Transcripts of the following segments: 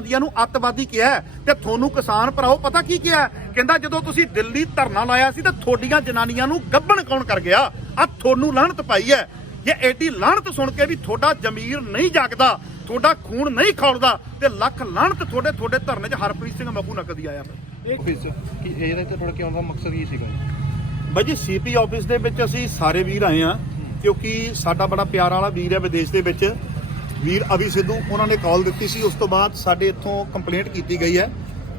ਬੰਦੀਆਂ ਨੂੰ ਅੱਤਵਾਦੀ ਕਿਹਾ ਤੇ ਤੁਹਾਨੂੰ ਕਿਸਾਨ ਭਰਾਓ ਪਤਾ ਕੀ ਕਿਹਾ? ਕਹਿੰਦਾ ਜਦੋਂ ਤੁਸੀਂ ਦਿੱਲੀ ਧਰਨਾ ਲਾਇਆ ਸੀ ਤੇ ਤੁਹਾਡੀਆਂ ਜਨਾਨੀਆਂ ਨੂੰ ਗੱਭਣ ਕੌਣ ਕਰ ਗਿਆ? ਆ ਤੁਹਾਨੂੰ ਲਾਹਣਤ ਪਾਈ ਹੈ। ਜੇ ਐਡੀ ਲਾਹਣਤ ਸੁਣ ਕੇ ਵੀ ਤੁਹਾਡਾ ਜ਼ਮੀਰ ਨਹੀਂ ਜਾਗਦਾ ਤੁਹਾਡਾ ਖੂਨ ਨਹੀਂ ਖੌਲਦਾ ਤੇ ਲੱਖ ਲਾਹਣਤ ਤੁਹਾਡੇ ਤੁਹਾਡੇ ਧਰਨੇ 'ਚ ਹਰਪ੍ਰੀਤ ਸਿੰਘ ਮੱਗੂ ਨਾ ਕਦੀ ਆਇਆ ਫਿਰ। ਆਫਿਸ ਕੀ ਇਹਦੇ ਤੇ ਤੁਹਾਡਾ ਕਿਉਂ ਦਾ ਮਕਸਦ ਕੀ ਸੀਗਾ? ਬਾਈ ਜੀ ਸੀਪੀ ਆਫਿਸ ਦੇ ਵਿੱਚ ਅਸੀਂ ਸਾਰੇ ਵੀਰ ਆਏ ਆ ਕਿਉਂਕਿ ਸਾਡਾ ਬੜਾ ਪਿਆਰ ਵਾਲਾ ਵੀਰ ਹੈ ਵਿਦੇਸ਼ ਦੇ ਵਿੱਚ। ਵੀਰ ਅਵੀ ਸਿੱਧੂ, ਉਹਨਾਂ ਨੇ ਕਾਲ ਦਿੱਤੀ ਸੀ। ਉਸ ਤੋਂ ਬਾਅਦ ਸਾਡੇ ਇੱਥੋਂ ਕੰਪਲੇਂਟ ਕੀਤੀ ਗਈ ਹੈ।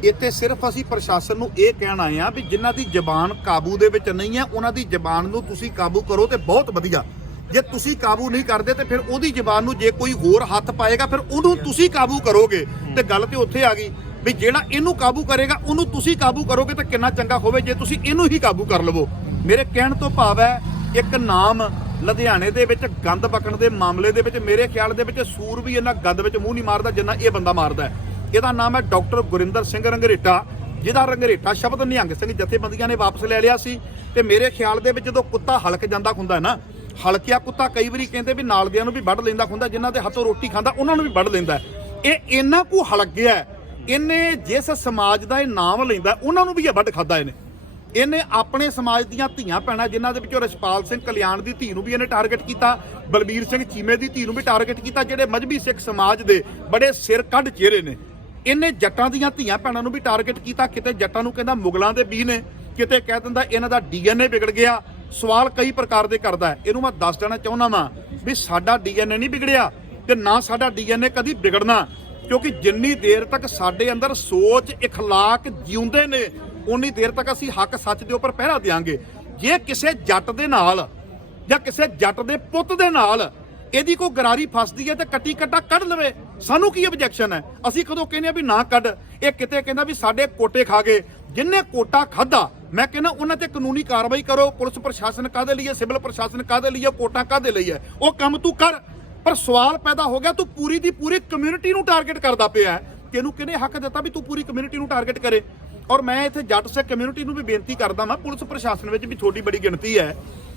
ਇੱਥੇ ਸਿਰਫ ਅਸੀਂ ਪ੍ਰਸ਼ਾਸਨ ਨੂੰ ਇਹ ਕਹਿਣ ਆਏ ਆ ਵੀ ਜਿਨ੍ਹਾਂ ਦੀ ਜ਼ਬਾਨ ਕਾਬੂ ਦੇ ਵਿੱਚ ਨਹੀਂ ਹੈ, ਉਹਨਾਂ ਦੀ ਜ਼ਬਾਨ ਨੂੰ ਤੁਸੀਂ ਕਾਬੂ ਕਰੋ ਤੇ ਬਹੁਤ ਵਧੀਆ। ਜੇ ਤੁਸੀਂ ਕਾਬੂ ਨਹੀਂ ਕਰਦੇ ਤੇ ਫਿਰ ਉਹਦੀ ਜ਼ਬਾਨ ਨੂੰ ਜੇ ਕੋਈ ਹੋਰ ਹੱਥ ਪਾਏਗਾ, ਫਿਰ ਉਹਨੂੰ ਤੁਸੀਂ ਕਾਬੂ ਕਰੋਗੇ। ਤੇ ਗੱਲ ਤੇ ਉੱਥੇ ਆ ਗਈ ਵੀ ਜਿਹੜਾ ਇਹਨੂੰ ਕਾਬੂ ਕਰੇਗਾ, ਉਹਨੂੰ ਤੁਸੀਂ ਕਾਬੂ ਕਰੋਗੇ ਤਾਂ ਕਿੰਨਾ ਚੰਗਾ ਹੋਵੇ, ਜੇ ਤੁਸੀਂ ਇਹਨੂੰ ਹੀ ਕਾਬੂ ਕਰ ਲਵੋ। ਮੇਰੇ ਕਹਿਣ ਤੋਂ ਭਾਵ ਹੈ, ਇੱਕ ਨਾਮ ਲੁਧਿਆਣੇ ਦੇ ਵਿੱਚ ਗੰਦ ਪਕਣ ਦੇ ਮਾਮਲੇ ਦੇ ਵਿੱਚ ਮੇਰੇ ਖਿਆਲ ਦੇ ਵਿੱਚ ਸੂਰ ਵੀ ਇਹਨਾਂ ਗੰਦ ਵਿੱਚ ਮੂੰਹ ਨਹੀਂ ਮਾਰਦਾ ਜਿੰਨਾ ਇਹ ਬੰਦਾ ਮਾਰਦਾ ਹੈ। ਇਹਦਾ ਨਾਮ ਹੈ ਡਾਕਟਰ ਗੁਰਿੰਦਰ ਸਿੰਘ ਰੰਗਰੇਟਾ, ਜਿਹਦਾ ਰੰਗਰੇਟਾ ਸ਼ਬਦ ਨਿਹੰਗ ਸਿੰਘ ਜਥੇਬੰਦੀਆਂ ਨੇ ਵਾਪਸ ਲੈ ਲਿਆ ਸੀ। ਤੇ ਮੇਰੇ ਖਿਆਲ ਦੇ ਵਿੱਚ ਜਦੋਂ ਕੁੱਤਾ ਹਲਕ ਜਾਂਦਾ ਹੁੰਦਾ ਹੈ ਨਾ, ਹਲਕਿਆ ਕੁੱਤਾ ਕਈ ਵਾਰੀ ਕਹਿੰਦੇ ਵੀ ਨਾਲ ਦਿਆਂ ਨੂੰ ਵੀ ਵੱਢ ਲੈਂਦਾ ਹੁੰਦਾ, ਜਿਨ੍ਹਾਂ ਦੇ ਹੱਥੋਂ ਰੋਟੀ ਖਾਂਦਾ, ਉਹਨਾਂ ਨੂੰ ਵੀ ਵੱਢ ਲੈਂਦਾ ਹੈ। ਇਹ ਇੰਨਾ ਕੁ ਹਲਕ ਗਿਆ ਇਹਨੇ ਜਿਸ ਸਮਾਜ ਦਾ ਇਹ ਨਾਮ ਲੈਂਦਾ, ਉਹਨਾਂ ਨੂੰ ਵੀ ਇਹ ਵੱਢ ਖਾਦਾ ਇਹਨੇ। ਇਹਨੇ ਆਪਣੇ ਸਮਾਜ ਦੀਆਂ ਧੀਆਂ ਭੈਣਾਂ, ਜਿਨ੍ਹਾਂ ਦੇ ਵਿੱਚੋਂ ਰਸਪਾਲ ਸਿੰਘ ਕਲਿਆਣ ਦੀ ਧੀ ਨੂੰ ਵੀ ਇਹਨੇ ਟਾਰਗੇਟ ਕੀਤਾ, ਬਲਬੀਰ ਸਿੰਘ ਚੀਮੇ ਦੀ ਧੀ ਨੂੰ ਵੀ ਟਾਰਗੇਟ ਕੀਤਾ, ਜਿਹੜੇ ਮਜਬੀ ਸਿੱਖ ਸਮਾਜ ਦੇ ਬੜੇ ਸਿਰ ਕੱਢ ਚਿਹਰੇ ਨੇ। ਇਹਨੇ ਜੱਟਾਂ ਦੀਆਂ ਧੀਆਂ ਭੈਣਾਂ ਨੂੰ ਵੀ ਟਾਰਗੇਟ ਕੀਤਾ, ਕਿਤੇ ਜੱਟਾਂ ਨੂੰ ਕਹਿੰਦਾ ਮੁਗਲਾਂ ਦੇ ਬੀ ਨੇ, ਕਿਤੇ ਕਹਿ ਦਿੰਦਾ ਇਹਨਾਂ ਦਾ ਡੀਐਨਏ ਵਿਗੜ ਗਿਆ। ਸਵਾਲ ਕਈ ਪ੍ਰਕਾਰ ਦੇ ਕਰਦਾ ਇਹਨੂੰ ਮੈਂ ਦੱਸ ਦੇਣਾ ਚਾਹੁੰਦਾ ਵਾਂ ਵੀ ਸਾਡਾ ਡੀਐਨਏ ਨਹੀਂ ਵਿਗੜਿਆ ਤੇ ਨਾ ਸਾਡਾ ਡੀਐਨਏ ਕਦੀ ਵਿਗੜਨਾ, ਕਿਉਂਕਿ ਜਿੰਨੀ ਦੇਰ ਤੱਕ ਸਾਡੇ ਅੰਦਰ ਸੋਚ, ਇਖਲਾਕ ਜਿਉਂਦੇ ਨੇ ਉਨੀ ਦੇਰ ਤੱਕ ਅਸੀਂ ਹੱਕ ਸੱਚ ਦੇ ਉੱਪਰ ਪਹਿਰਾ ਦੇਾਂਗੇ ਜੇ ਕਿਸੇ ਜੱਟ ਦੇ ਨਾਲ ਜਾਂ ਕਿਸੇ ਜੱਟ ਦੇ ਪੁੱਤ ਦੇ ਨਾਲ ਇਹਦੀ ਕੋਈ ਗਰਾਰੀ ਫਸਦੀ ਹੈ ਤੇ ਕੱਟੀ ਕੱਟਾ ਕੱਢ ਲਵੇ, ਸਾਨੂੰ ਕੀ ਆਬਜੈਕਸ਼ਨ ਹੈ? ਅਸੀਂ ਕਦੋਂ ਕਹਿੰਦੇ ਆ ਵੀ ਨਾ ਕੱਢ। ਇਹ ਕਿਤੇ ਕਹਿੰਦਾ ਵੀ ਸਾਡੇ ਕੋਟੇ ਖਾ ਗਏ। ਜਿੰਨੇ ਕੋਟਾ ਖਾਦਾ ਮੈਂ ਕਹਿੰਦਾ ਉਹਨਾਂ ਤੇ ਕਾਨੂੰਨੀ ਕਾਰਵਾਈ ਕਰੋ। ਪੁਲਿਸ ਪ੍ਰਸ਼ਾਸਨ ਕਾਦੇ ਲਈ ਹੈ? ਸਿਵਲ ਪ੍ਰਸ਼ਾਸਨ ਕਾਦੇ ਲਈ ਹੈ? ਕੋਟਾ ਕਾਦੇ ਲਈ ਹੈ? ਉਹ ਕੰਮ ਤੂੰ ਕਰ। ਪਰ ਸਵਾਲ ਪੈਦਾ ਹੋ ਗਿਆ, ਤੂੰ ਪੂਰੀ ਦੀ ਪੂਰੀ ਕਮਿਊਨਿਟੀ ਨੂੰ ਟਾਰਗੇਟ ਕਰਦਾ ਪਿਆ ਤੈਨੂੰ ਕਿਹਨੇ ਹੱਕ ਦਿੱਤਾ ਵੀ ਤੂੰ ਪੂਰੀ ਕਮਿਊਨਿਟੀ ਨੂੰ ਟਾਰਗੇਟ ਕਰੇ? ਔਰ ਮੈਂ ਇੱਥੇ ਜੱਟ ਸਿੱਖ ਕਮਿਊਨਿਟੀ ਨੂੰ ਵੀ ਬੇਨਤੀ ਕਰਦਾ ਮੈਂ ਪੁਲਿਸ ਪ੍ਰਸ਼ਾਸਨ ਵਿੱਚ ਵੀ ਤੁਹਾਡੀ ਬੜੀ ਗਿਣਤੀ ਹੈ।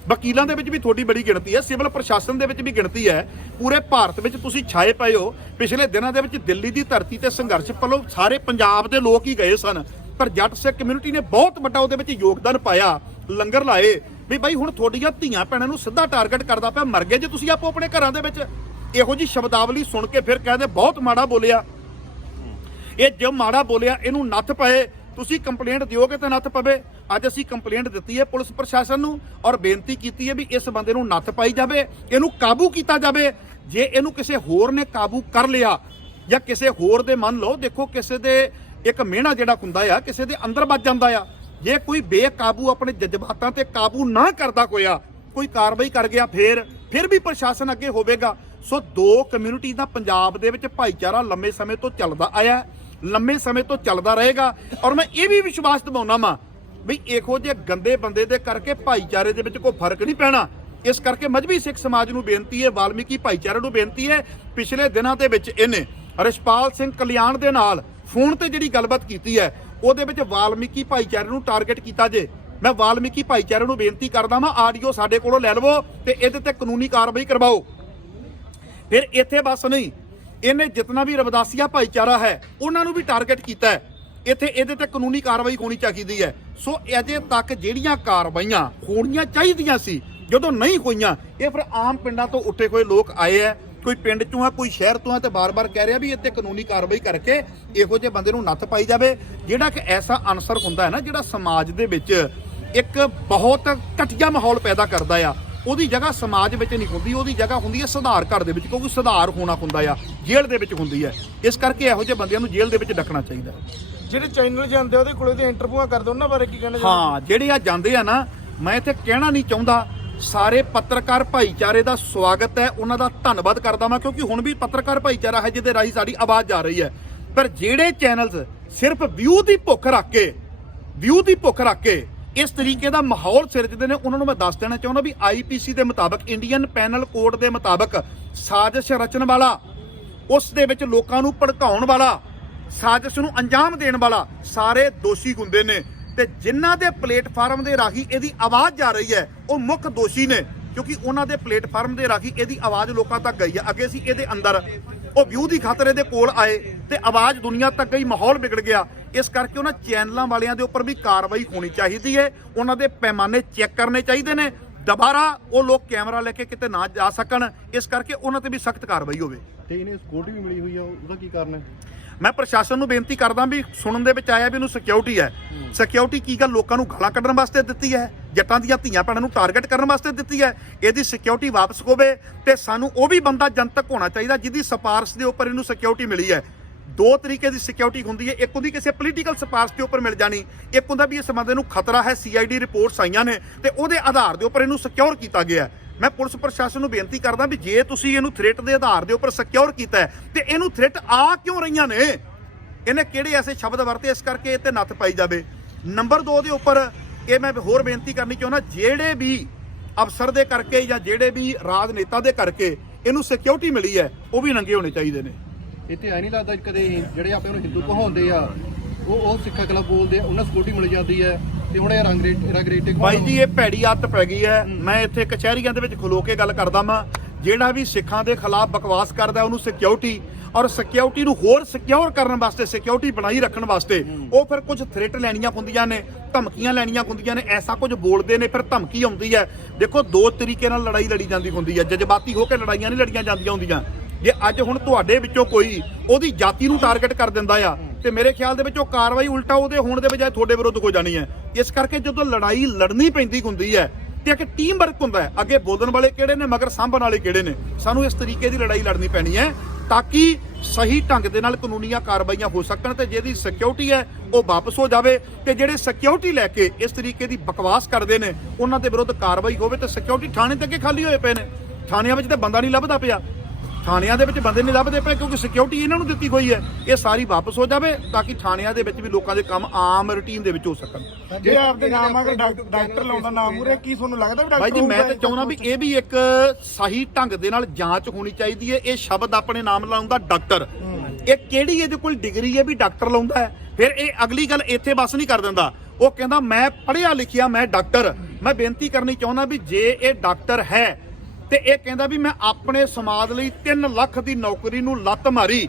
ਵਕੀਲਾਂ ਦੇ ਵਿੱਚ ਵੀ ਤੁਹਾਡੀ ਬੜੀ ਗਿਣਤੀ ਹੈ, ਸਿਵਲ ਪ੍ਰਸ਼ਾਸਨ ਦੇ ਵਿੱਚ ਵੀ ਗਿਣਤੀ ਹੈ। ਪੂਰੇ ਭਾਰਤ ਵਿੱਚ ਤੁਸੀਂ ਛਾਏ ਪਏ ਹੋ। ਪਿਛਲੇ ਦਿਨਾਂ ਦੇ ਵਿੱਚ ਦਿੱਲੀ ਦੀ ਧਰਤੀ ਤੇ ਸੰਘਰਸ਼ ਵੱਲੋਂ ਸਾਰੇ ਪੰਜਾਬ ਦੇ ਲੋਕ ਹੀ ਗਏ ਸਨ। ਪਰ ਜੱਟ ਸਿੱਖ ਕਮਿਊਨਿਟੀ ਨੇ ਬਹੁਤ ਵੱਡਾ ਉਹਦੇ ਵਿੱਚ ਯੋਗਦਾਨ ਪਾਇਆ, ਲੰਗਰ ਲਾਏ। ਵੀ ਬਾਈ ਹੁਣ ਤੁਹਾਡੀਆਂ ਧੀਆਂ ਭੈਣਾਂ ਨੂੰ ਸਿੱਧਾ ਟਾਰਗੇਟ ਕਰਦਾ ਪਿਆ, ਮਰ ਗਏ ਜੇ ਤੁਸੀਂ ਆਪੋ ਆਪਣੇ ਘਰਾਂ ਦੇ ਵਿੱਚ। ਇਹੋ ਜੀ ਸ਼ਬਦਾਵਲੀ ਸੁਣ ਕੇ ਫਿਰ ਕਹਿੰਦੇ ਬਹੁਤ ਮਾੜਾ ਬੋਲਿਆ। ਇਹ ਜੋ ਮਾੜਾ ਬੋਲਿਆ, ਇਹਨੂੰ ਨੱਥ ਪਏ। ਤੁਸੀਂ ਕੰਪਲੇਂਟ ਦਿਓਗੇ ਤਾਂ ਨੱਥ ਪਵੇ। ਅੱਜ ਅਸੀਂ ਕੰਪਲੇਂਟ ਦਿੱਤੀ ਹੈ ਪੁਲਿਸ ਪ੍ਰਸ਼ਾਸਨ ਨੂੰ ਔਰ ਬੇਨਤੀ ਕੀਤੀ ਹੈ ਵੀ ਇਸ ਬੰਦੇ ਨੂੰ ਨੱਥ ਪਾਈ ਜਾਵੇ, ਇਹਨੂੰ ਕਾਬੂ ਕੀਤਾ ਜਾਵੇ। ਜੇ ਇਹਨੂੰ ਕਿਸੇ ਹੋਰ ਨੇ ਕਾਬੂ ਕਰ ਲਿਆ ਜਾਂ ਕਿਸੇ ਹੋਰ ਦੇ ਮੰਨ ਲਓ, ਦੇਖੋ ਕਿਸੇ ਦੇ ਇੱਕ ਮਿਹਣਾ ਜਿਹੜਾ ਹੁੰਦਾ ਆ, ਕਿਸੇ ਦੇ ਅੰਦਰ ਵੱਜ ਜਾਂਦਾ ਆ। ਜੇ ਕੋਈ ਬੇਕਾਬੂ ਆਪਣੇ ਜਜ਼ਬਾਤਾਂ ਤੇ ਕਾਬੂ ਨਾ ਕਰਦਾ ਹੋਇਆ, ਕੋਈ ਕਾਰਵਾਈ ਕਰ ਗਿਆ ਫੇਰ, ਫਿਰ ਵੀ ਪ੍ਰਸ਼ਾਸਨ ਅੱਗੇ ਹੋਵੇਗਾ। ਸੋ ਦੋ ਕਮਿਊਨਿਟੀ ਦਾ ਪੰਜਾਬ ਦੇ ਵਿੱਚ ਭਾਈਚਾਰਾ ਲੰਮੇ ਸਮੇਂ ਤੋਂ ਚੱਲਦਾ ਆਇਆ। ਲੰਮੇ ਸਮੇਂ ਤੋਂ ਚੱਲਦਾ ਰਹੇਗਾ। ਔਰ ਮੈਂ ਇਹ ਵੀ ਵਿਸ਼ਵਾਸ ਦਿਵਾਉਣਾ ਵਾਂ ਵੀ ਇਹੋ ਜਿਹੇ ਗੰਦੇ ਬੰਦੇ ਦੇ ਕਰਕੇ ਭਾਈਚਾਰੇ ਦੇ ਵਿੱਚ ਕੋਈ ਫ਼ਰਕ ਨਹੀਂ ਪੈਣਾ। ਇਸ ਕਰਕੇ ਮਜਬੀ ਸਿੱਖ ਸਮਾਜ ਨੂੰ ਬੇਨਤੀ ਹੈ, ਵਾਲਮੀਕੀ ਭਾਈਚਾਰੇ ਨੂੰ ਬੇਨਤੀ ਹੈ, ਪਿਛਲੇ ਦਿਨਾਂ ਦੇ ਵਿੱਚ ਇਹਨੇ ਰਿਸ਼ਪਾਲ ਸਿੰਘ ਕਲਿਆਣ ਦੇ ਨਾਲ ਫੋਨ ਤੇ ਜਿਹੜੀ ਗੱਲਬਾਤ ਕੀਤੀ ਹੈ, ਉਹਦੇ ਵਿੱਚ ਵਾਲਮੀਕੀ ਭਾਈਚਾਰੇ ਨੂੰ ਟਾਰਗੇਟ ਕੀਤਾ ਜੇ। ਮੈਂ ਵਾਲਮੀਕੀ ਭਾਈਚਾਰੇ ਨੂੰ ਬੇਨਤੀ ਕਰਦਾ ਵਾਂ, ਆਡੀਓ ਸਾਡੇ ਕੋਲੋਂ ਲੈ ਲਵੋ ਤੇ ਇਹਦੇ ਤੇ ਕਾਨੂੰਨੀ ਕਾਰਵਾਈ ਕਰਵਾਓ। ਫਿਰ ਇੱਥੇ ਬਸ ਨਹੀਂ ਇਹਨੇ ਜਿਤਨਾ ਵੀ ਰਵਦਾਸੀਆ ਭਾਈਚਾਰਾ ਹੈ, ਉਹਨਾਂ ਨੂੰ ਵੀ ਟਾਰਗੇਟ ਕੀਤਾ ਹੈ। ਇੱਥੇ ਇਹਦੇ ਤੇ ਕਾਨੂੰਨੀ ਕਾਰਵਾਈ ਹੋਣੀ ਚਾਹੀਦੀ ਹੈ। ਸੋ ਅਜੇ ਤੱਕ ਜਿਹੜੀਆਂ ਕਾਰਵਾਈਆਂ ਹੋਣੀਆਂ ਚਾਹੀਦੀਆਂ ਸੀ, ਜਦੋਂ ਨਹੀਂ ਹੋਈਆਂ, ਇਹ ਫਿਰ ਆਮ ਪਿੰਡਾਂ ਤੋਂ ਉੱਠੇ ਹੋਏ ਲੋਕ ਆਏ ਹੈ। ਕੋਈ ਪਿੰਡ ਚੋਂ ਆ ਕੋਈ ਸ਼ਹਿਰ ਤੋਂ ਆ ਤੇ ਬਾਰ-ਬਾਰ ਕਹਿ ਰਿਹਾ ਵੀ ਇੱਥੇ ਕਾਨੂੰਨੀ ਕਾਰਵਾਈ ਕਰਕੇ ਇਹੋ ਜਿਹੇ ਬੰਦੇ ਨੂੰ ਨੱਥ ਪਾਈ ਜਾਵੇ। ਜਿਹੜਾ ਕਿ ਐਸਾ ਅਨਸਰ ਹੁੰਦਾ ਹੈ ਨਾ, ਜਿਹੜਾ ਸਮਾਜ ਦੇ ਵਿੱਚ ਇੱਕ ਬਹੁਤ ਘਟੀਆ ਮਾਹੌਲ ਪੈਦਾ ਕਰਦਾ ਆ। ਉਹਦੀ ਜਗ੍ਹਾ ਸਮਾਜ ਵਿੱਚ ਨਹੀਂ ਹੁੰਦੀ ਉਹਦੀ ਜਗ੍ਹਾ ਹੁੰਦੀ ਹੈ ਸੁਧਾਰ ਘਰ ਦੇ ਵਿੱਚ ਕਿਉਂਕਿ ਸੁਧਾਰ ਹੋਣਾ ਹੁੰਦਾ ਆ ਜੇਲ੍ਹ ਦੇ ਵਿੱਚ ਹੁੰਦੀ ਹੈ। ਇਸ ਕਰਕੇ ਇਹੋ ਜਿਹੇ ਬੰਦਿਆਂ ਨੂੰ ਜੇਲ੍ਹ ਦੇ ਵਿੱਚ ਡੱਕਣਾ ਚਾਹੀਦਾ ਜਿਹੜੇ ਚੈਨਲ ਜਾਂਦੇ ਉਹਦੇ ਕੋਲੇ ਤੇ ਇੰਟਰਵਿਊਆਂ ਕਰਦੇ ਉਹਨਾਂ ਬਾਰੇ ਕੀ ਕਹਿਣਾ ਹਾਂ ਜਿਹੜੇ ਆ ਜਾਂਦੇ ਆ ਨਾ ਮੈਂ ਇੱਥੇ ਕਹਿਣਾ ਨਹੀਂ ਚਾਹੁੰਦਾ ਸਾਰੇ ਪੱਤਰਕਾਰ ਭਾਈਚਾਰੇ ਦਾ ਸਵਾਗਤ ਹੈ ਉਹਨਾਂ ਦਾ ਧੰਨਵਾਦ ਕਰਦਾ ਮੈਂ ਕਿਉਂਕਿ ਹੁਣ ਵੀ ਪੱਤਰਕਾਰ ਭਾਈਚਾਰਾ ਹੈ ਜਿਹਦੇ ਰਾਹੀਂ ਸਾਡੀ ਆਵਾਜ਼ ਜਾ ਰਹੀ ਹੈ। ਪਰ ਜਿਹੜੇ ਚੈਨਲਸ ਸਿਰਫ ਵਿਊ ਦੀ ਭੁੱਖ ਰੱਖ ਕੇ ਵਿਊ ਦੀ ਭੁੱਖ ਰੱਖ ਕੇ ਇਸ ਤਰੀਕੇ ਦਾ ਮਾਹੌਲ ਸਿਰਜਦੇ ਨੇ, ਉਹਨਾਂ ਨੂੰ ਮੈਂ ਦੱਸ ਦੇਣਾ ਚਾਹੁੰਦਾ ਵੀ ਆਈਪੀਸੀ ਦੇ ਮੁਤਾਬਕ ਇੰਡੀਅਨ ਪੈਨਲ ਕੋਡ ਦੇ ਮੁਤਾਬਕ ਸਾਜ਼ਿਸ਼ ਰਚਣ ਵਾਲਾ, ਉਸ ਦੇ ਵਿੱਚ ਲੋਕਾਂ ਨੂੰ ਭੜਕਾਉਣ ਵਾਲਾ, ਸਾਜ਼ਿਸ਼ ਨੂੰ ਅੰਜਾਮ ਦੇਣ ਵਾਲਾ ਸਾਰੇ ਦੋਸ਼ੀ ਹੁੰਦੇ ਨੇ ਤੇ ਜਿਨ੍ਹਾਂ ਦੇ ਪਲੇਟਫਾਰਮ ਦੇ ਰਾਹੀਂ ਇਹਦੀ ਆਵਾਜ਼ ਜਾ ਰਹੀ ਹੈ, ਉਹ ਮੁੱਖ ਦੋਸ਼ੀ ਨੇ, ਕਿਉਂਕਿ ਉਹਨਾਂ ਦੇ ਪਲੇਟਫਾਰਮ ਦੇ ਰਾਹੀਂ ਇਹਦੀ ਆਵਾਜ਼ ਲੋਕਾਂ ਤੱਕ ਗਈ ਹੈ। ਅੱਗੇ ਸੀ ਇਹਦੇ ਅੰਦਰ ਉਹ ਵਿਊ ਦੀ ਖਾਤਰ ਇਹਦੇ ਕੋਲ ਆਏ ਤੇ ਆਵਾਜ਼ ਦੁਨੀਆ ਤੱਕ ਗਈ ਮਾਹੌਲ ਵਿਗੜ ਗਿਆ। ਇਸ ਕਰਕੇ ਉਹਨਾਂ ਚੈਨਲਾਂ ਵਾਲਿਆਂ ਦੇ ਉੱਪਰ ਵੀ ਕਾਰਵਾਈ ਹੋਣੀ ਚਾਹੀਦੀ ਹੈ। ਉਹਨਾਂ ਦੇ ਪੈਮਾਨੇ ਚੈੱਕ ਕਰਨੇ ਚਾਹੀਦੇ ਨੇ। ਦੁਬਾਰਾ ਉਹ ਲੋਕ ਕੈਮਰਾ ਲੈ ਕੇ ਕਿਤੇ ਨਾ ਜਾ ਸਕਣ। ਇਸ ਕਰਕੇ ਉਹਨਾਂ ਤੇ ਵੀ ਸਖਤ ਕਾਰਵਾਈ ਹੋਵੇ। ਤੇ ਇਹਨੇ ਸਕਿਉਰਟੀ ਵੀ ਮਿਲੀ ਹੋਈ ਆ ਉਹਦਾ ਕੀ ਕਾਰਨ ਹੈ? ਮੈਂ ਪ੍ਰਸ਼ਾਸਨ ਨੂੰ ਬੇਨਤੀ ਕਰਦਾ ਵੀ ਸੁਣਨ ਦੇ ਵਿੱਚ ਆਇਆ ਵੀ ਇਹਨੂੰ ਸਿਕਿਉਰਿਟੀ ਹੈ। ਸਿਕਿਉਰਿਟੀ ਕੀ ਗੱਲ? ਲੋਕਾਂ ਨੂੰ ਗਾਲਾਂ ਕੱਢਣ ਵਾਸਤੇ ਦਿੱਤੀ ਹੈ। ਜੱਟਾਂ ਦੀਆਂ ਧੀਆਂ ਭੈਣਾਂ ਨੂੰ ਟਾਰਗੇਟ ਕਰਨ ਵਾਸਤੇ ਦਿੱਤੀ ਹੈ। ਇਹਦੀ ਸਿਕਿਉਰਿਟੀ ਵਾਪਸ ਹੋਵੇ ਤੇ ਸਾਨੂੰ ਉਹ ਵੀ ਬੰਦਾ ਜਨਤਕ ਹੋਣਾ ਚਾਹੀਦਾ ਜਿਹਦੀ ਸਿਫਾਰਿਸ਼ ਦੇ ਉੱਪਰ ਇਹਨੂੰ ਸਿਕਿਉਰਿਟੀ ਮਿਲੀ ਹੈ। ਦੋ ਤਰੀਕੇ ਦੀ ਸਿਕਿਉਰਿਟੀ ਹੁੰਦੀ ਹੈ। ਇੱਕ ਹੁੰਦੀ ਕਿਸੇ ਪੋਲੀਟੀਕਲ ਸਪਾਰਸ ਦੇ ਉੱਪਰ ਮਿਲ ਜਾਣੀ। ਇੱਕ ਹੁੰਦਾ ਵੀ ਇਸ ਬੰਦੇ ਨੂੰ ਖਤਰਾ ਹੈ ਸੀਆਈਡੀ ਰਿਪੋਰਟਸ ਆਈਆਂ ਨੇ ਤੇ ਉਹਦੇ ਆਧਾਰ ਦੇ ਉੱਪਰ ਇਹਨੂੰ ਸਿਕਿਉਰ ਕੀਤਾ ਗਿਆ ਮੈਂ ਪੁਲਿਸ ਪ੍ਰਸ਼ਾਸਨ ਨੂੰ ਬੇਨਤੀ ਕਰਦਾ ਵੀ ਜੇ ਤੁਸੀਂ ਇਹਨੂੰ ਥ੍ਰੈਟ ਦੇ ਆਧਾਰ ਦੇ ਉੱਪਰ ਸਿਕਿਉਰ ਕੀਤਾ ਹੈ, ਤੇ ਇਹਨੂੰ ਥ੍ਰੈਟ ਆ ਕਿਉਂ ਰਹੀਆਂ ਨੇ? ਇਹਨੇ ਕਿਹੜੇ ਐਸੇ ਸ਼ਬਦ ਵਰਤੇ ਇਸ ਕਰਕੇ ਇਹ ਤੇ ਨੱਥ ਪਾਈ ਜਾਵੇ? ਨੰਬਰ 2 ਦੇ ਉੱਪਰ ਇਹ ਮੈਂ ਹੋਰ ਬੇਨਤੀ ਕਰਨੀ ਚਾਹੁੰਦਾ, ਜਿਹੜੇ ਵੀ ਅਫਸਰ ਦੇ ਕਰਕੇ ਜਾਂ ਜਿਹੜੇ ਵੀ ਰਾਜਨੇਤਾ ਦੇ ਕਰਕੇ ਇਹਨੂੰ ਸਿਕਿਉਰਿਟੀ ਮਿਲੀ ਹੈ, ਉਹ ਵੀ ਨੰਗੇ ਹੋਣੇ ਚਾਹੀਦੇ ਨੇ। ਇੱਥੇ ਐ ਨਹੀਂ ਲੱਗਦਾ ਕਦੇ ਜਿਹੜੇ ਆਪਣੇ ਨੂੰ ਹਿੰਦੂ ਕਹਾਉਂਦੇ ਆ ਉਹ ਉਹ ਸਿੱਖਾ ਖਿਲਾਫ ਬੋਲਦੇ ਆ ਉਹਨਾਂ ਸਕਿਉਰਟੀ ਮਿਲ ਜਾਂਦੀ ਹੈ ਤੇ ਹੁਣ ਇਹ ਰੰਗ ਰੇਟ ਰੰਗ ਰੇਟੇ ਬਾਈ ਜੀ ਇਹ ਭੈੜੀ ਆਦਤ ਪੈ ਗਈ ਹੈ। ਮੈਂ ਇੱਥੇ ਕਚਹਿਰੀਆਂ ਦੇ ਵਿੱਚ ਖਲੋ ਕੇ ਗੱਲ ਕਰਦਾ ਵਾਂ। ਜਿਹੜਾ ਵੀ ਸਿੱਖਾਂ ਦੇ ਖਿਲਾਫ ਬਕਵਾਸ ਕਰਦਾ ਉਹਨੂੰ ਸਿਕਿਉਰਿਟੀ ਔਰ ਸਿਕਿਉਰਿਟੀ ਨੂੰ ਹੋਰ ਸਿਕਿਉਰ ਕਰਨ ਵਾਸਤੇ ਸਿਕਿਉਰਿਟੀ ਬਣਾਈ ਰੱਖਣ ਵਾਸਤੇ ਉਹ ਫਿਰ ਕੁਝ ਥ੍ਰੈਟ ਲੈਣੀਆਂ ਹੁੰਦੀਆਂ ਨੇ ਧਮਕੀਆਂ ਲੈਣੀਆਂ ਹੁੰਦੀਆਂ ਨੇ ਐਸਾ ਕੁਝ ਬੋਲਦੇ ਨੇ ਫਿਰ ਧਮਕੀ ਆਉਂਦੀ ਹੈ। ਦੇਖੋ ਦੋ ਤਰੀਕੇ ਨਾਲ ਲੜਾਈ ਲੜੀ ਜਾਂਦੀ ਹੁੰਦੀ ਹੈ। ਜਜ਼ਬਾਤੀ ਹੋ ਕੇ ਲੜਾਈਆਂ ਨਹੀਂ ਲੜੀਆਂ ਜਾਂਦੀਆਂ ਹੁੰਦੀਆਂ। ਜੇ ਅੱਜ ਹੁਣ ਤੁਹਾਡੇ ਵਿੱਚੋਂ ਕੋਈ ਉਹਦੀ ਜਾਤੀ ਨੂੰ ਟਾਰਗੇਟ ਕਰ ਦਿੰਦਾ ਆ ਤੇ ਮੇਰੇ ਖਿਆਲ ਦੇ ਵਿੱਚ ਉਹ ਕਾਰਵਾਈ ਉਲਟਾ ਉਹਦੇ ਹੋਣ ਦੇ ਬਜਾਏ ਤੁਹਾਡੇ ਵਿਰੁੱਧ ਹੋ ਜਾਣੀ ਹੈ। ਇਸ ਕਰਕੇ ਜਦੋਂ ਲੜਾਈ ਲੜਨੀ ਪੈਂਦੀ ਹੁੰਦੀ ਹੈ ਤੇ ਇੱਕ ਟੀਮ ਵਰਕ ਹੁੰਦਾ ਹੈ ਅੱਗੇ ਬੋਲਣ ਵਾਲੇ ਕਿਹੜੇ ਨੇ ਮਗਰ ਸਾਂਭਣ ਵਾਲੇ ਕਿਹੜੇ ਨੇ ਸਾਨੂੰ ਇਸ ਤਰੀਕੇ ਦੀ ਲੜਾਈ ਲੜਨੀ ਪੈਣੀ ਹੈ ਤਾਂ ਕਿ ਸਹੀ ਢੰਗ ਦੇ ਨਾਲ ਕਾਨੂੰਨੀਆਂ ਕਾਰਵਾਈਆਂ ਹੋ ਸਕਣ ਤੇ ਜਿਹਦੀ ਸਿਕਿਉਰਿਟੀ ਹੈ ਉਹ ਵਾਪਸ ਹੋ ਜਾਵੇ ਤੇ ਜਿਹੜੇ ਸਿਕਿਉਰਿਟੀ ਲੈ ਕੇ ਇਸ ਤਰੀਕੇ ਦੀ ਬਕਵਾਸ ਕਰਦੇ ਨੇ ਉਹਨਾਂ ਦੇ ਵਿਰੁੱਧ ਕਾਰਵਾਈ ਹੋਵੇ ਤੇ ਸਿਕਿਉਰਿਟੀ ਥਾਣੇ ਤੇ ਅੱਗੇ ਖਾਲੀ ਹੋਏ ਪਏ ਨੇ। ਥਾਣਿਆਂ ਵਿੱਚ ਤੇ ਬੰਦਾ ਨਹੀਂ ਲੱਭਦਾ ਪਿਆ। ਥਾਣਿਆਂ ਦੇ ਵਿੱਚ ਬੰਦੇ ਨਹੀਂ ਲੱਭਦੇ ਪਏ ਕਿਉਂਕਿ ਸਿਕਿਉਰਿਟੀ ਇਹਨਾਂ ਨੂੰ ਦਿੱਤੀ ਹੋਈ ਹੈ। ਇਹ ਸਾਰੀ ਵਾਪਸ ਹੋ ਜਾਵੇ ਤਾਂ ਕਿ ਥਾਣਿਆਂ ਦੇ ਵਿੱਚ ਵੀ ਲੋਕਾਂ ਦੇ ਕੰਮ ਆਮ ਰੁਟੀਨ ਦੇ ਵਿੱਚ ਹੋ ਸਕਣ। ਜੇ ਆਪਦੇ ਨਾਮ ਅਗਰ ਡਾਕ- ਡਾਕਟਰ ਲਾਉਂਦਾ ਨਾਮ ਮੂਰੇ ਕੀ ਤੁਹਾਨੂੰ ਲੱਗਦਾ ਵੀ ਡਾਕਟਰ ਭਾਈ ਜੀ ਮੈਂ ਤਾਂ ਚਾਹੁੰਦਾ ਵੀ ਇਹ ਵੀ ਇੱਕ ਸਹੀ ਢੰਗ ਦੇ ਨਾਲ ਜਾਂਚ ਹੋਣੀ ਚਾਹੀਦੀ ਹੈ। ਇਹ ਸ਼ਬਦ ਆਪਣੇ ਨਾਮ ਲਾਉਂਦਾ ਡਾਕਟਰ। ਇਹ ਕਿਹੜੀ ਇਹਦੇ ਕੋਲ ਡਿਗਰੀ ਹੈ ਵੀ ਡਾਕਟਰ ਲਾਉਂਦਾ ਹੈ? ਫਿਰ ਇਹ ਅਗਲੀ ਗੱਲ ਇੱਥੇ ਬਸ ਨਹੀਂ ਕਰ ਦਿੰਦਾ। ਉਹ ਕਹਿੰਦਾ ਮੈਂ ਪੜ੍ਹਿਆ ਲਿਖਿਆ ਮੈਂ ਡਾਕਟਰ। ਮੈਂ ਬੇਨਤੀ ਕਰਨੀ ਚਾਹੁੰਦਾ ਵੀ ਜੇ ਇਹ ਡਾਕਟਰ ਹੈ ਤੇ ਇਹ ਕਹਿੰਦਾ ਵੀ ਮੈਂ ਆਪਣੇ ਸਮਾਜ ਲਈ 3 ਲੱਖ ਦੀ ਨੌਕਰੀ ਨੂੰ ਲੱਤ ਮਾਰੀ।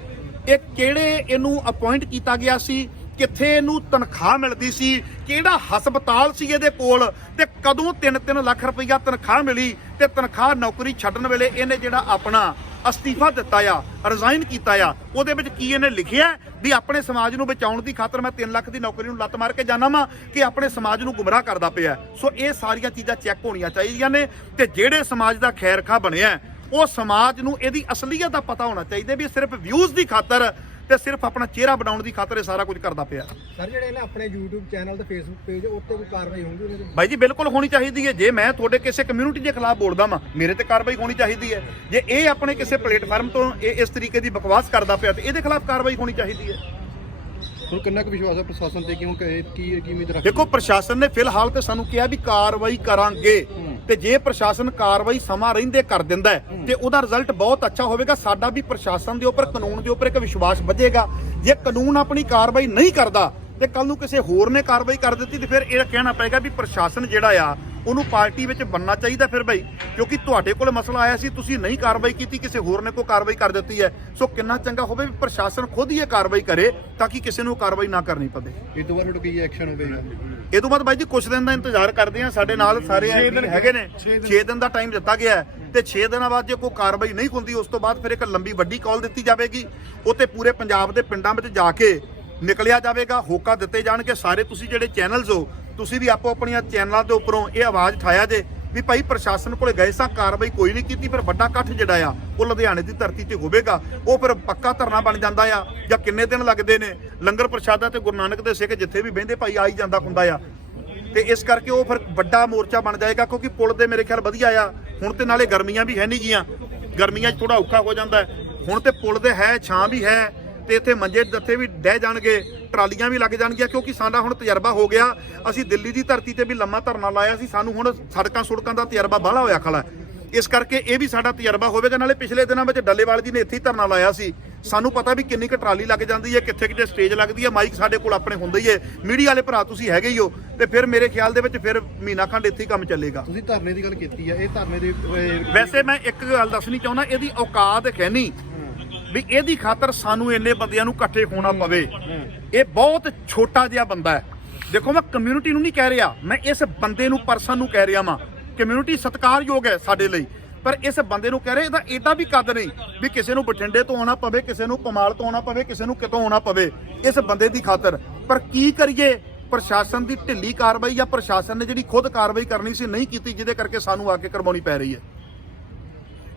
ਇਹ ਕਿਹੜੇ ਇਹਨੂੰ ਅਪਾਇੰਟ ਕੀਤਾ ਗਿਆ ਸੀ? ਕਿੱਥੇ ਇਹਨੂੰ ਤਨਖਾਹ ਮਿਲਦੀ ਸੀ? ਕਿਹੜਾ ਹਸਪਤਾਲ ਸੀ ਇਹਦੇ ਕੋਲ? ਤੇ ਕਦੋਂ 3-3 ਲੱਖ ਰੁਪਈਆ ਤਨਖਾਹ ਮਿਲੀ ਤੇ ਤਨਖਾਹ ਨੌਕਰੀ ਛੱਡਣ ਵੇਲੇ ਇਹਨੇ ਜਿਹੜਾ ਆਪਣਾ ਅਸਤੀਫਾ ਦਿੱਤਾ ਆ, ਰਿਜ਼ਾਈਨ ਕੀਤਾ ਆ, ਉਹਦੇ ਵਿੱਚ ਕੀ ਇਹਨੇ ਲਿਖਿਆ? ਵੀ ਆਪਣੇ ਸਮਾਜ ਨੂੰ ਬਚਾਉਣ ਦੀ ਖਾਤਰ ਮੈਂ 3 ਲੱਖ ਦੀ ਨੌਕਰੀ ਨੂੰ ਲੱਤ ਮਾਰ ਕੇ ਜਾਣਾ ਵਾਂ ਕਿ ਆਪਣੇ ਸਮਾਜ ਨੂੰ ਗੁੰਮਰਾਹ ਕਰਦਾ ਪਿਆ। ਸੋ ਇਹ ਸਾਰੀਆਂ ਚੀਜ਼ਾਂ ਚੈੱਕ ਹੋਣੀਆਂ ਚਾਹੀਦੀਆਂ ਨੇ ਤੇ ਜਿਹੜੇ ਸਮਾਜ ਦਾ ਖੈਰਖਾ ਬਣਿਆ, ਉਹ ਸਮਾਜ ਨੂੰ ਇਹਦੀ ਅਸਲੀਅਤ ਦਾ ਪਤਾ ਹੋਣਾ ਚਾਹੀਦਾ ਵੀ ਸਿਰਫ ਵਿਊਜ਼ ਦੀ ਖਾਤਰ ਤੇ ਸਿਰਫ ਆਪਣਾ ਚਿਹਰਾ ਬਣਾਉਣ ਦੀ ਖਾਤਰ ਇਹ ਸਾਰਾ ਕੁਝ ਕਰਦਾ ਪਿਆ। ਸਰ ਜਿਹੜੇ ਨੇ ਆਪਣੇ YouTube ਚੈਨਲ ਤੇ Facebook ਪੇਜ ਉੱਤੇ ਕੋਈ ਕਾਰਵਾਈ ਹੋਊਗੀ ਉਹਨਾਂ ਦੀ ਬਾਈ ਜੀ ਬਿਲਕੁਲ ਹੋਣੀ ਚਾਹੀਦੀ ਹੈ। ਜੇ ਮੈਂ ਤੁਹਾਡੇ ਕਿਸੇ ਕਮਿਊਨਿਟੀ ਦੇ ਖਿਲਾਫ ਬੋਲਦਾ ਵਾਂ ਮੇਰੇ ਤੇ ਕਾਰਵਾਈ ਹੋਣੀ ਚਾਹੀਦੀ ਹੈ। ਜੇ ਇਹ ਆਪਣੇ ਕਿਸੇ ਪਲੇਟਫਾਰਮ ਤੋਂ ਇਹ ਇਸ ਤਰੀਕੇ ਦੀ ਬਕਵਾਸ ਕਰਦਾ ਪਿਆ ਤੇ ਇਹਦੇ ਖਿਲਾਫ ਕਾਰਵਾਈ ਹੋਣੀ ਚਾਹੀਦੀ ਹੈ। ਹੁਣ ਕਿੰਨਾ ਕੁ ਵਿਸ਼ਵਾਸ ਹੈ ਪ੍ਰਸ਼ਾਸਨ ਤੇ? ਕਿਉਂ ਕਿ ਕੀ ਕੀ ਉਮੀਦ ਰੱਖ ਦੇਖੋ ਪ੍ਰਸ਼ਾਸਨ ਨੇ ਫਿਲਹਾਲ ਤੇ ਸਾਨੂੰ ਕਿਹਾ ਵੀ ਕਾਰਵਾਈ ਕਰਾਂਗੇ। ਤੇ ਜੇ ਪ੍ਰਸ਼ਾਸਨ ਕਾਰਵਾਈ ਸਮਾਂ ਰਹਿੰਦੇ ਕਰ ਦਿੰਦਾ ਤੇ ਉਹਦਾ ਰਿਜ਼ਲਟ ਬਹੁਤ ਅੱਛਾ ਹੋਵੇਗਾ। ਸਾਡਾ ਵੀ ਪ੍ਰਸ਼ਾਸਨ ਦੇ ਉੱਪਰ, ਕਾਨੂੰਨ ਦੇ ਉੱਪਰ ਇੱਕ ਵਿਸ਼ਵਾਸ ਵਧੇਗਾ। ਜੇ ਕਾਨੂੰਨ ਆਪਣੀ ਕਾਰਵਾਈ ਨਹੀਂ ਕਰਦਾ ਤੇ ਕੱਲ ਨੂੰ ਕਿਸੇ ਹੋਰ ਨੇ ਕਾਰਵਾਈ ਕਰ ਦਿੱਤੀ ਤੇ ਫਿਰ ਇਹ ਕਹਿਣਾ ਪਏਗਾ ਵੀ ਪ੍ਰਸ਼ਾਸਨ ਜਿਹੜਾ ਆ ਉਹਨੂੰ ਪਾਰਟੀ ਵਿੱਚ ਬੰਨਣਾ ਚਾਹੀਦਾ ਫਿਰ ਬਈ ਕਿਉਂਕਿ ਤੁਹਾਡੇ ਕੋਲ ਮਸਲਾ ਆਇਆ ਸੀ ਤੁਸੀਂ ਨਹੀਂ ਕਾਰਵਾਈ ਕੀਤੀ ਕਿਸੇ ਹੋਰ ਨੇ ਕੋਈ ਕਾਰਵਾਈ ਕਰ ਦਿੱਤੀ ਹੈ। ਸੋ ਕਿੰਨਾ ਚੰਗਾ ਹੋਵੇ ਵੀ ਪ੍ਰਸ਼ਾਸਨ ਖੁਦ ਹੀ ਇਹ ਕਾਰਵਾਈ ਕਰੇ ਤਾਂ ਕਿ ਕਿਸੇ ਨੂੰ ਕਾਰਵਾਈ ਨਾ ਕਰਨੀ ਪਵੇ। ਇਹ ਤੋਂ ਬਾਅਦ ਕੀ ਐਕਸ਼ਨ ਹੋਵੇਗਾ ਇਹ ਤੋਂ ਬਾਅਦ ਬਾਈ ਜੀ ਕੁਝ ਦਿਨ ਦਾ ਇੰਤਜ਼ਾਰ ਕਰਦੇ ਆ ਸਾਡੇ ਨਾਲ ਸਾਰੇ ਹੈਗੇ ਨੇ। ਛੇ ਦਿਨ। 6 ਦਿਨ ਦਾ ਟਾਈਮ ਦਿੱਤਾ ਗਿਆ ਤੇ 6 ਦਿਨਾਂ ਬਾਅਦ ਜੇ ਕੋਈ ਕਾਰਵਾਈ ਨਹੀਂ ਹੁੰਦੀ ਉਸ ਤੋਂ ਬਾਅਦ ਫਿਰ ਇੱਕ ਲੰਬੀ ਵੱਡੀ ਕਾਲ ਦਿੱਤੀ ਜਾਵੇਗੀ। ਉੱਤੇ ਪੂਰੇ ਪੰਜਾਬ ਦੇ ਪਿੰਡਾਂ ਵਿੱਚ ਜਾ ਕੇ ਨਿਕਲਿਆ ਜਾਵੇਗਾ, ਹੋਕਾ ਦਿੱਤੇ ਜਾਣਗੇ। ਸਾਰੇ ਤੁਸੀਂ ਜਿਹੜੇ ਚੈਨਲਸ ਹੋ, ਤੁਸੀਂ ਵੀ ਆਪੋ ਆਪਣੀਆਂ ਚੈਨਲਾਂ ਦੇ ਉੱਪਰੋਂ ਇਹ ਆਵਾਜ਼ ਉਠਾਇਆ ਜੇ ਵੀ ਭਾਈ ਪ੍ਰਸ਼ਾਸਨ ਕੋਲੇ ਗਏ ਸਾਂ, ਕਾਰਵਾਈ ਕੋਈ ਨਹੀਂ ਕੀਤੀ, ਫਿਰ ਵੱਡਾ ਇਕੱਠ ਜਿਹੜਾ ਆ, ਉਹ ਲੁਧਿਆਣੇ ਦੀ ਧਰਤੀ ਤੇ ਹੋਵੇਗਾ। ਉਹ ਫਿਰ ਪੱਕਾ ਧਰਨਾ ਬਣ ਜਾਂਦਾ ਆ, ਜਾਂ ਕਿੰਨੇ ਦਿਨ ਲੱਗਦੇ ਨੇ? ਲੰਗਰ ਪ੍ਰਸ਼ਾਦਾ ਤੇ ਗੁਰੂ ਨਾਨਕ ਦੇ ਸਿੱਖ ਜਿੱਥੇ ਵੀ ਬਹਿੰਦੇ ਭਾਈ ਆ ਹੀ ਜਾਂਦਾ ਹੁੰਦਾ ਆ। ਤੇ ਇਸ ਕਰਕੇ ਉਹ ਫਿਰ ਵੱਡਾ ਮੋਰਚਾ ਬਣ ਜਾਏਗਾ, ਕਿਉਂਕਿ ਪੁਲ ਦੇ ਮੇਰੇ ਖਿਆਲ ਵਧੀਆ ਆ। ਹੁਣ ਤੇ ਨਾਲੇ ਗਰਮੀਆਂ ਵੀ ਹੈ ਨਹੀਂ ਗੀਆਂ। ਗਰਮੀਆਂ 'ਚ ਥੋੜਾ ਔਖਾ ਹੋ ਜਾਂਦਾ। ਹੁਣ ਤੇ ਪੁਲ ਦੇ ਹੈ, ਛਾਂ ਵੀ ਹੈ। ਤੇ ਇੱਥੇ ਮੰਜੇ ਦੱਥੇ ਵੀ ਡਹਿ ਜਾਣਗੇ ਟਰਾਲੀਆਂ ਵੀ ਲੱਗ ਜਾਣਗੀਆਂ ਕਿਉਂਕਿ ਸਾਡਾ ਹੁਣ ਤਜਰਬਾ ਹੋ ਗਿਆ। ਅਸੀਂ ਦਿੱਲੀ ਦੀ ਧਰਤੀ ਤੇ ਵੀ ਲੰਮਾ ਧਰਨਾ ਲਾਇਆ ਸੀ ਸਾਨੂੰ ਹੁਣ ਸੜਕਾਂ ਸੁੜਕਾਂ ਦਾ ਤਜਰਬਾ ਬਾਹਲਾ ਹੋਇਆ ਖਲਾ ਹੈ। ਇਸ ਕਰਕੇ ਇਹ ਵੀ ਸਾਡਾ ਤਜਰਬਾ ਹੋਵੇਗਾ ਨਾਲੇ ਪਿਛਲੇ ਦਿਨਾਂ ਵਿੱਚ ਡੱਲੇਵਾਲ ਜੀ ਨੇ ਇੱਥੇ ਹੀ ਧਰਨਾ ਲਾਇਆ ਸੀ। ਸਾਨੂੰ ਪਤਾ ਵੀ ਕਿੰਨੀ ਕੁ ਟਰਾਲੀ ਲੱਗ ਜਾਂਦੀ ਹੈ ਕਿੱਥੇ ਕਿੱਥੇ ਸਟੇਜ ਲੱਗਦੀ ਹੈ ਮਾਈਕ ਸਾਡੇ ਕੋਲ ਆਪਣੇ ਹੁੰਦੇ ਹੀ ਹੈ। ਮੀਡੀਆ ਵਾਲੇ ਭਰਾ ਤੁਸੀਂ ਹੈਗੇ ਹੀ ਹੋ ਤੇ ਫਿਰ ਮੇਰੇ ਖਿਆਲ ਦੇ ਵਿੱਚ ਫਿਰ ਮਹੀਨਾ ਖੰਡ ਇੱਥੇ ਹੀ ਕੰਮ ਚੱਲੇਗਾ। ਤੁਸੀਂ ਧਰਨੇ ਦੀ ਗੱਲ ਕੀਤੀ ਆ ਇਹ ਧਰਨੇ ਦੇ ਵੈਸੇ ਮੈਂ ਇੱਕ ਗੱਲ ਦੱਸਣੀ ਚਾਹੁੰਦਾ ਇਹਦੀ ਔਕਾਤ ਹੈ ਨਹੀਂ? ਵੀ ਇਹਦੀ ਖਾਤਰ ਸਾਨੂੰ ਇੰਨੇ ਬੰਦਿਆਂ ਨੂੰ ਇਕੱਠੇ ਹੋਣਾ ਪਵੇ। ਇਹ ਬਹੁਤ ਛੋਟਾ ਜਿਹਾ ਬੰਦਾ ਹੈ। ਦੇਖੋ ਮੈਂ ਕਮਿਊਨਿਟੀ ਨੂੰ ਨਹੀਂ ਕਹਿ ਰਿਹਾ, ਮੈਂ ਇਸ ਬੰਦੇ ਨੂੰ ਪਰਸਨ ਨੂੰ ਕਹਿ ਰਿਹਾ ਵਾਂ। ਕਮਿਊਨਿਟੀ ਸਤਿਕਾਰਯੋਗ ਹੈ ਸਾਡੇ ਲਈ। ਪਰ ਇਸ ਬੰਦੇ ਨੂੰ ਕਹਿ ਰਹੇ, ਇਹਦਾ ਏਡਾ ਵੀ ਕੱਦ ਨਹੀਂ ਵੀ ਕਿਸੇ ਨੂੰ ਬਠਿੰਡੇ ਤੋਂ ਆਉਣਾ ਪਵੇ, ਕਿਸੇ ਨੂੰ ਪਮਾਲ ਤੋਂ ਆਉਣਾ ਪਵੇ, ਕਿਸੇ ਨੂੰ ਕਿਤੋਂ ਆਉਣਾ ਪਵੇ। ਇਸ ਬੰਦੇ ਦੀ ਖਾਤਰ। ਪਰ ਕੀ ਕਰੀਏ? ਪ੍ਰਸ਼ਾਸਨ ਦੀ ਢਿੱਲੀ ਕਾਰਵਾਈ ਜਾਂ ਪ੍ਰਸ਼ਾਸਨ ਨੇ ਜਿਹੜੀ ਖੁਦ ਕਾਰਵਾਈ ਕਰਨੀ ਸੀ, ਨਹੀਂ ਕੀਤੀ, ਜਿਹਦੇ ਕਰਕੇ ਸਾਨੂੰ ਆ ਕੇ ਕਰਵਾਉਣੀ ਪੈ ਰਹੀ ਹੈ।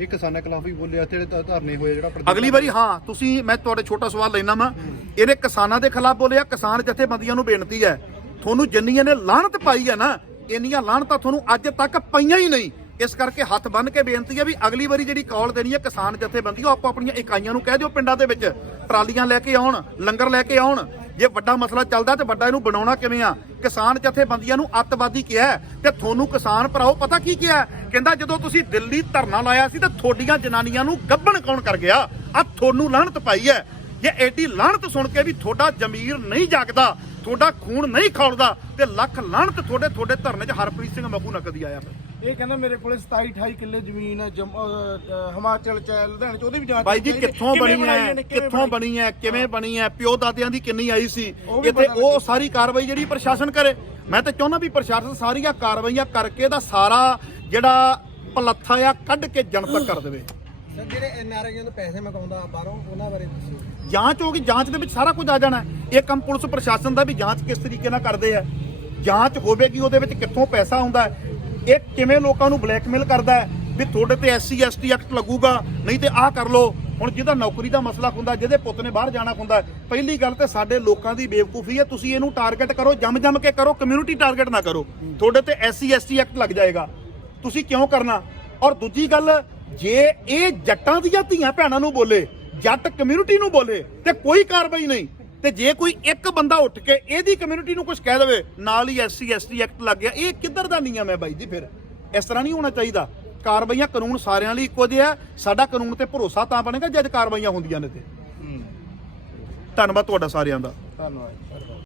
ਇਹ ਕਿਸਾਨਾਂ ਖਿਲਾਫ ਵੀ ਬੋਲਿਆ ਤੇ ਜਿਹੜੇ ਧਰਨੇ ਹੋਏ ਜਿਹੜਾ ਪ੍ਰਦਰਸ਼ਨ- ਅਗਲੀ ਵਾਰੀ ਹਾਂ ਤੁਸੀਂ ਮੈਂ ਤੁਹਾਡੇ ਛੋਟਾ ਸਵਾਲ ਲੈਣਾ ਵਾ। ਇਹਨੇ ਕਿਸਾਨਾਂ ਦੇ ਖਿਲਾਫ ਬੋਲਿਆ ਕਿਸਾਨ ਜਥੇਬੰਦੀਆਂ ਨੂੰ ਬੇਨਤੀ ਹੈ। ਤੁਹਾਨੂੰ ਜਿੰਨੀਆਂ ਨੇ ਲਾਹਨਤ ਪਾਈ ਹੈ ਨਾ ਇੰਨੀਆਂ ਲਾਹਨਤਾਂ ਤੁਹਾਨੂੰ ਅੱਜ ਤੱਕ ਪਈਆਂ ਹੀ ਨਹੀਂ। ਇਸ ਕਰਕੇ ਹੱਥ ਬੰਨ ਕੇ ਬੇਨਤੀ ਹੈ ਵੀ ਅਗਲੀ ਵਾਰੀ ਜਿਹੜੀ ਕਾਲ ਦੇਣੀ ਹੈ ਕਿਸਾਨ ਜਥੇਬੰਦੀ ਉਹ ਆਪੋ ਆਪਣੀਆਂ ਇਕਾਈਆਂ ਨੂੰ ਕਹਿ ਦਿਓ ਪਿੰਡਾਂ ਦੇ ਵਿੱਚ ਟਰਾਲੀਆਂ ਲੈ ਕੇ ਆਉਣ ਲੰਗਰ ਲੈ ਕੇ ਆਉਣ। ਜੇ ਵੱਡਾ ਮਸਲਾ ਚੱਲਦਾ ਤੇ ਵੱਡਾ ਇਹਨੂੰ ਬਣਾਉਣਾ ਕਿਵੇਂ ਆ? ਕਿਸਾਨ ਜਥੇਬੰਦੀਆਂ ਨੂੰ ਅੱਤਵਾਦੀ ਕਿਹਾ ਤੇ ਤੁਹਾਨੂੰ ਕਿਸਾਨ ਭਰਾਓ ਪਤਾ ਕੀ ਕਿਹਾ ਕਹਿੰਦਾ ਜਦੋਂ ਤੁਸੀਂ ਦਿੱਲੀ ਧਰਨਾ ਲਾਇਆ ਸੀ ਤੇ ਤੁਹਾਡੀਆਂ ਜਨਾਨੀਆਂ ਨੂੰ ਗੱਬਣ ਕੌਣ ਕਰ ਗਿਆ? ਆ ਤੁਹਾਨੂੰ ਲਾਹਣਤ ਪਾਈ ਹੈ। ਜੇ ਐਡੀ ਲਾਹਣਤ ਸੁਣ ਕੇ ਵੀ ਤੁਹਾਡਾ ਜ਼ਮੀਰ ਨਹੀਂ ਜਾਗਦਾ, ਤੁਹਾਡਾ ਖੂਨ ਨਹੀਂ ਖੌਲਦਾ ਤੇ ਲੱਖ ਲਾਹਣਤ ਤੁਹਾਡੇ ਤੁਹਾਡੇ ਧਰਨੇ 'ਚ ਹਰਪ੍ਰੀਤ ਸਿੰਘ ਮਖੂ ਨਕਦੀ ਆਇਆ ਫਿਰ ਇਹ ਕਹਿੰਦਾ ਮੇਰੇ ਕੋਲੇ 27 28 ਕਿੱਲੇ ਜ਼ਮੀਨ ਹੈ ਜੰਮ- ਅਹ, ਅਹ, ਹਿਮਾਚਲ ਚ ਹੈ, ਲੁਧਿਆਣੇ ਚ ਉਹਦੀ ਵੀ ਜਾਂਚ ਬਾਈ ਜੀ ਚਾਹੀਦੀ। ਕਿੱਥੋਂ ਕਿਵੇਂ ਬਣੀ ਬਣਾਈ ਹੈ ਇਹਨੇ, ਕਿਵੇਂ ਕਿੱਥੋਂ ਬਣੀ ਹੈ? ਕਿਵੇਂ ਬਣੀ ਹੈ? ਪਿਓ ਦਾਦਿਆਂ ਦੀ ਕਿੰਨੀ ਆਈ ਸੀ? ਉਹ ਵੀ ਇੱਥੇ ਪਤਾ ਉਹ ਲੱਗੇ। ਸਾਰੀ ਕਾਰਵਾਈ ਜਿਹੜੀ ਪ੍ਰਸ਼ਾਸਨ ਕਰੇ। ਮੈਂ ਤਾਂ ਚਾਹੁੰਦਾ ਵੀ ਪ੍ਰਸ਼ਾਸਨ ਸਾਰੀਆਂ ਕਾਰਵਾਈਆਂ ਕਰਕੇ ਦਾ ਸਾਰਾ ਜਿਹੜਾ ਪਲੱਥਾ ਆ ਕੱਢ ਕੇ ਜਨਤਕ ਕਰ ਦੇਵੇ। ਸਰ ਜਿਹੜੇ ਐਨ ਆਰ ਆਈਆਂ ਤੋਂ ਪੈਸੇ ਮੰਗਾਉਂਦਾ ਬਾਹਰੋਂ ਉਹਨਾਂ ਬਾਰੇ ਦੱਸੋ। ਜਾਂਚ ਹੋਗੀ ਜਾਂਚ ਦੇ ਵਿੱਚ ਸਾਰਾ ਕੁਝ ਆ ਜਾਣਾ। ਹੈ। ਇਹ ਕੰਮ ਪੁਲਿਸ ਪ੍ਰਸ਼ਾਸਨ ਦਾ ਵੀ ਜਾਂਚ ਕਿਸ ਤਰੀਕੇ ਨਾਲ ਕਰਦੇ ਆ? ਜਾਂਚ ਹੋਵੇਗੀ ਉਹਦੇ ਵਿੱਚ ਕਿੱਥੋਂ ਪੈਸਾ ਆਉਂਦਾ ਹੈ? ਇਹ ਕਿਵੇਂ ਲੋਕਾਂ ਨੂੰ ਬਲੈਕਮੇਲ ਕਰਦਾ ਹੈ ਵੀ ਤੁਹਾਡੇ ਤੇ ਐਸਸੀ, ਐਸਟੀ ਐਕਟ ਲੱਗੂਗਾ, ਨਹੀਂ ਤੇ ਆਹ ਕਰ ਲਓ। ਹੁਣ ਜਿਹਦਾ ਨੌਕਰੀ ਦਾ ਮਸਲਾ ਹੁੰਦਾ ਜਿਹਦੇ ਪੁੱਤ ਨੇ ਬਾਹਰ ਜਾਣਾ ਹੁੰਦਾ ਪਹਿਲੀ ਗੱਲ ਤੇ ਸਾਡੇ ਲੋਕਾਂ ਦੀ ਬੇਵਕੂਫੀ ਹੈ, ਤੁਸੀਂ ਇਹਨੂੰ ਟਾਰਗੇਟ ਕਰੋ ਜੰਮ ਜੰਮ ਕੇ ਕਰੋ ਕਮਿਊਨਿਟੀ ਟਾਰਗੇਟ ਨਾ ਕਰੋ। ਤੁਹਾਡੇ ਤੇ ਐਸਸੀ, ਐਸਟੀ ਐਕਟ ਲੱਗ ਜਾਏਗਾ। ਤੁਸੀਂ ਕਿਉਂ ਕਰਨਾ? ਔਰ ਦੂਜੀ ਗੱਲ, ਜੇ ਇਹ ਜੱਟਾਂ ਦੀਆਂ ਧੀਆਂ ਭੈਣਾਂ ਨੂੰ ਬੋਲੇ, ਜੱਟ ਕਮਿਊਨਿਟੀ ਨੂੰ ਬੋਲੇ, ਤੇ ਕੋਈ ਕਾਰਵਾਈ ਨਹੀਂ। ਤੇ ਜੇ ਕੋਈ ਇੱਕ ਬੰਦਾ ਉੱਠ ਕੇ ਇਹਦੀ ਕਮਿਊਨਿਟੀ ਨੂੰ ਕੁਝ ਕਹਿ ਦੇਵੇ ਨਾਲ ਹੀ ਐਸਸੀ ਐਸਟੀ ਐਕਟ ਲੱਗ ਗਿਆ ਇਹ ਕਿੱਧਰ ਦਾ ਨਿਯਮ ਹੈ ਬਾਈ ਜੀ ਫਿਰ? ਇਸ ਤਰ੍ਹਾਂ ਨਹੀਂ ਹੋਣਾ ਚਾਹੀਦਾ। ਕਾਰਵਾਈਆਂ ਕਾਨੂੰਨ ਸਾਰਿਆਂ ਲਈ ਇੱਕੋ ਜਿਹਾ। ਸਾਡਾ ਕਾਨੂੰਨ ਤੇ ਭਰੋਸਾ ਤਾਂ ਬਣੇਗਾ ਜਦ ਕਾਰਵਾਈਆਂ ਹੁੰਦੀਆਂ ਨੇ ਤੇ। ਧੰਨਵਾਦ ਤੁਹਾਡਾ ਸਾਰਿਆਂ ਦਾ। ਧੰਨਵਾਦ।